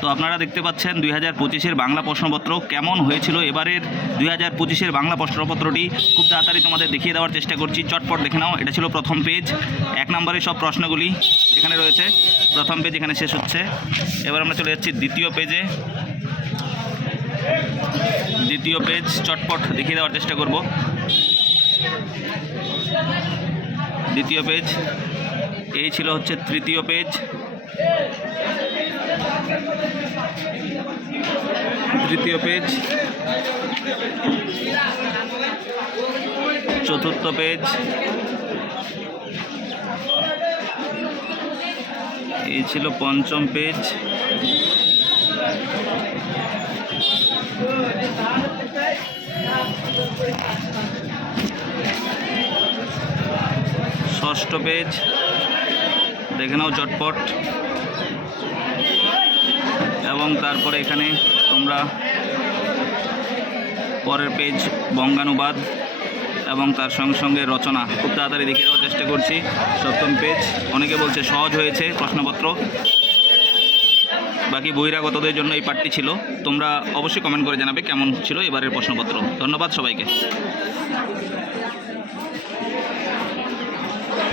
তো আপনারা দেখতে পাচ্ছেন দুই হাজার পঁচিশের বাংলা প্রশ্নপত্র কেমন হয়েছিল? এবারের দুই হাজার পঁচিশের বাংলা প্রশ্নপত্রটি খুব তাড়াতাড়ি তোমাদের দেখিয়ে দেওয়ার চেষ্টা করছি। চটপট দেখে নাও, এটা ছিল প্রথম পেজ এক নম্বরে সব প্রশ্নগুলি এখানে রয়েছে। প্রথম পেজ এখানে শেষ হচ্ছে। এবার আমরা চলে যাচ্ছি দ্বিতীয় পেজে দ্বিতীয় পেজ চটপট দেখিয়ে দেওয়ার চেষ্টা করব। দ্বিতীয় পেজ এই ছিল হচ্ছে তৃতীয় পেজ তৃতীয় পেজ চতুর্থ পেজ এই ছিল পঞ্চম পেজ ষষ্ঠ পেজ দেখে নাও চটপট এবং তারপরে এখানে তোমরা পরের পেজ বঙ্গানুবাদ এবং তার সঙ্গে সঙ্গে রচনা। খুব তাড়াতাড়ি দেখে দেওয়ার চেষ্টা করছি। সপ্তম পেজ অনেকে বলছে সহজ হয়েছে প্রশ্নপত্র। বাকি বহিরাগতদের জন্য এই পাঠটি ছিল। তোমরা অবশ্যই কমেন্ট করে জানাবে কেমন ছিল এবারের প্রশ্নপত্র। ধন্যবাদ সবাইকে।